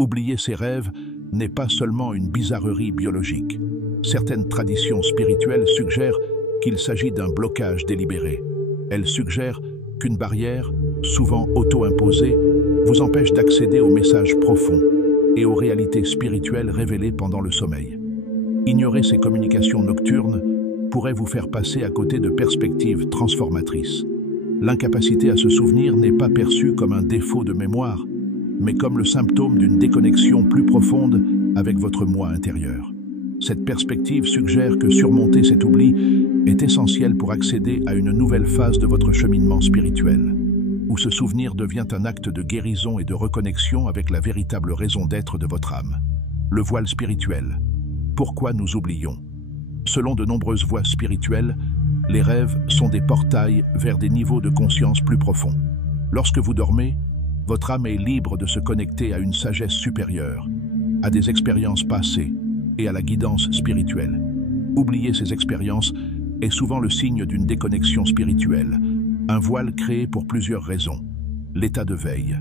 Oublier ses rêves n'est pas seulement une bizarrerie biologique. Certaines traditions spirituelles suggèrent qu'il s'agit d'un blocage délibéré. Elles suggèrent qu'une barrière, souvent auto-imposée, vous empêche d'accéder aux messages profonds et aux réalités spirituelles révélées pendant le sommeil. Ignorer ces communications nocturnes pourrait vous faire passer à côté de perspectives transformatrices. L'incapacité à se souvenir n'est pas perçue comme un défaut de mémoire, mais comme le symptôme d'une déconnexion plus profonde avec votre moi intérieur. Cette perspective suggère que surmonter cet oubli est essentiel pour accéder à une nouvelle phase de votre cheminement spirituel, où ce souvenir devient un acte de guérison et de reconnexion avec la véritable raison d'être de votre âme. Le voile spirituel. Pourquoi nous oublions? Selon de nombreuses voies spirituelles, les rêves sont des portails vers des niveaux de conscience plus profonds. Lorsque vous dormez, votre âme est libre de se connecter à une sagesse supérieure, à des expériences passées et à la guidance spirituelle. Oublier ces expériences est souvent le signe d'une déconnexion spirituelle, un voile créé pour plusieurs raisons. L'état de veille.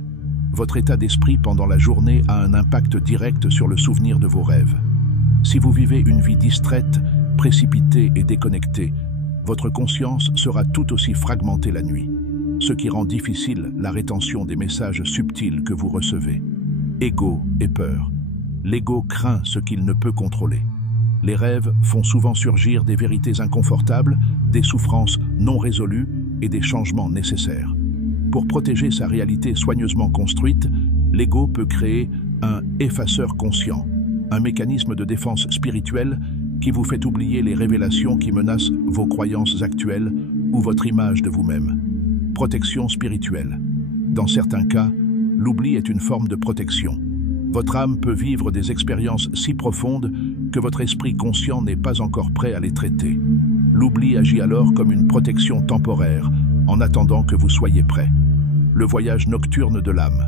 Votre état d'esprit pendant la journée a un impact direct sur le souvenir de vos rêves. Si vous vivez une vie distraite, précipitée et déconnectée, votre conscience sera tout aussi fragmentée la nuit, ce qui rend difficile la rétention des messages subtils que vous recevez. Ego et peur. L'ego craint ce qu'il ne peut contrôler. Les rêves font souvent surgir des vérités inconfortables, des souffrances non résolues et des changements nécessaires. Pour protéger sa réalité soigneusement construite, l'ego peut créer un effaceur conscient, un mécanisme de défense spirituelle qui vous fait oublier les révélations qui menacent vos croyances actuelles ou votre image de vous-même. Protection spirituelle. Dans certains cas, l'oubli est une forme de protection. Votre âme peut vivre des expériences si profondes que votre esprit conscient n'est pas encore prêt à les traiter. L'oubli agit alors comme une protection temporaire, en attendant que vous soyez prêt. Le voyage nocturne de l'âme.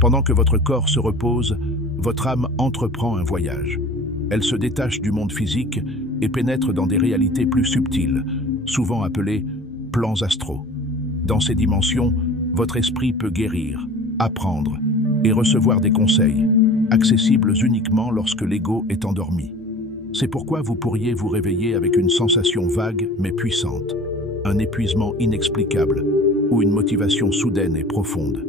Pendant que votre corps se repose, votre âme entreprend un voyage. Elle se détache du monde physique et pénètre dans des réalités plus subtiles, souvent appelées plans astraux. Dans ces dimensions, votre esprit peut guérir, apprendre et recevoir des conseils, accessibles uniquement lorsque l'ego est endormi. C'est pourquoi vous pourriez vous réveiller avec une sensation vague mais puissante, un épuisement inexplicable ou une motivation soudaine et profonde.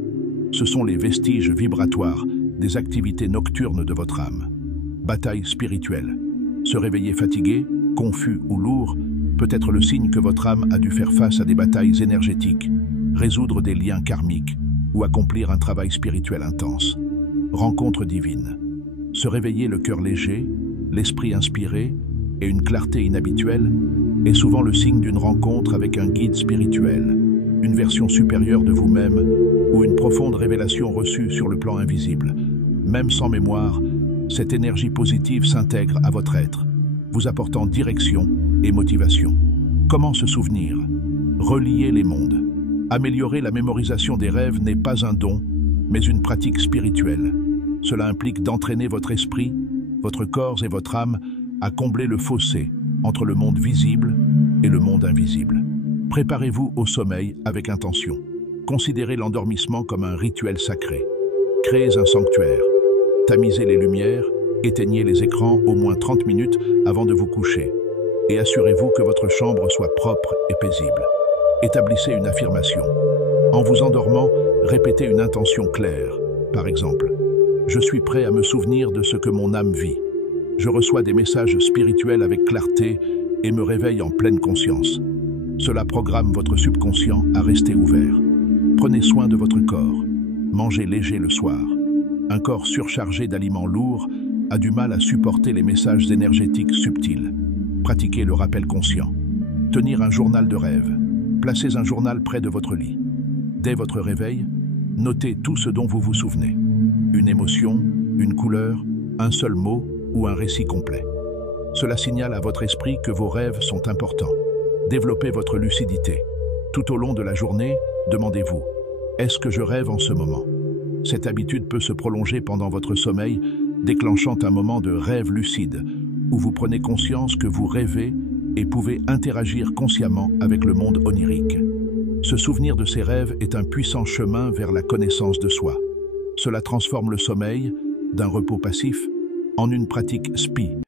Ce sont les vestiges vibratoires des activités nocturnes de votre âme. Bataille spirituelle. Se réveiller fatigué, confus ou lourd peut être le signe que votre âme a dû faire face à des batailles énergétiques, résoudre des liens karmiques ou accomplir un travail spirituel intense. Rencontre divine. Se réveiller le cœur léger, l'esprit inspiré et une clarté inhabituelle est souvent le signe d'une rencontre avec un guide spirituel, une version supérieure de vous-même ou une profonde révélation reçue sur le plan invisible. Même sans mémoire, cette énergie positive s'intègre à votre être, vous apportant direction et motivation. Comment se souvenir? Relier les mondes. Améliorer la mémorisation des rêves n'est pas un don, mais une pratique spirituelle. Cela implique d'entraîner votre esprit, votre corps et votre âme à combler le fossé entre le monde visible et le monde invisible. Préparez-vous au sommeil avec intention. Considérez l'endormissement comme un rituel sacré. Créez un sanctuaire. Tamisez les lumières, éteignez les écrans au moins 30 minutes avant de vous coucher et assurez-vous que votre chambre soit propre et paisible. Établissez une affirmation. En vous endormant, répétez une intention claire. Par exemple, « Je suis prêt à me souvenir de ce que mon âme vit. Je reçois des messages spirituels avec clarté et me réveille en pleine conscience. » Cela programme votre subconscient à rester ouvert. Prenez soin de votre corps. Mangez léger le soir. Un corps surchargé d'aliments lourds a du mal à supporter les messages énergétiques subtils. Pratiquez le rappel conscient. Tenir un journal de rêve. Placez un journal près de votre lit. Dès votre réveil, notez tout ce dont vous vous souvenez. Une émotion, une couleur, un seul mot ou un récit complet. Cela signale à votre esprit que vos rêves sont importants. Développez votre lucidité. Tout au long de la journée, demandez-vous « Est-ce que je rêve en ce moment ?» Cette habitude peut se prolonger pendant votre sommeil, déclenchant un moment de rêve lucide, où vous prenez conscience que vous rêvez et pouvez interagir consciemment avec le monde onirique. Se souvenir de ses rêves est un puissant chemin vers la connaissance de soi. Cela transforme le sommeil d'un repos passif en une pratique SPI.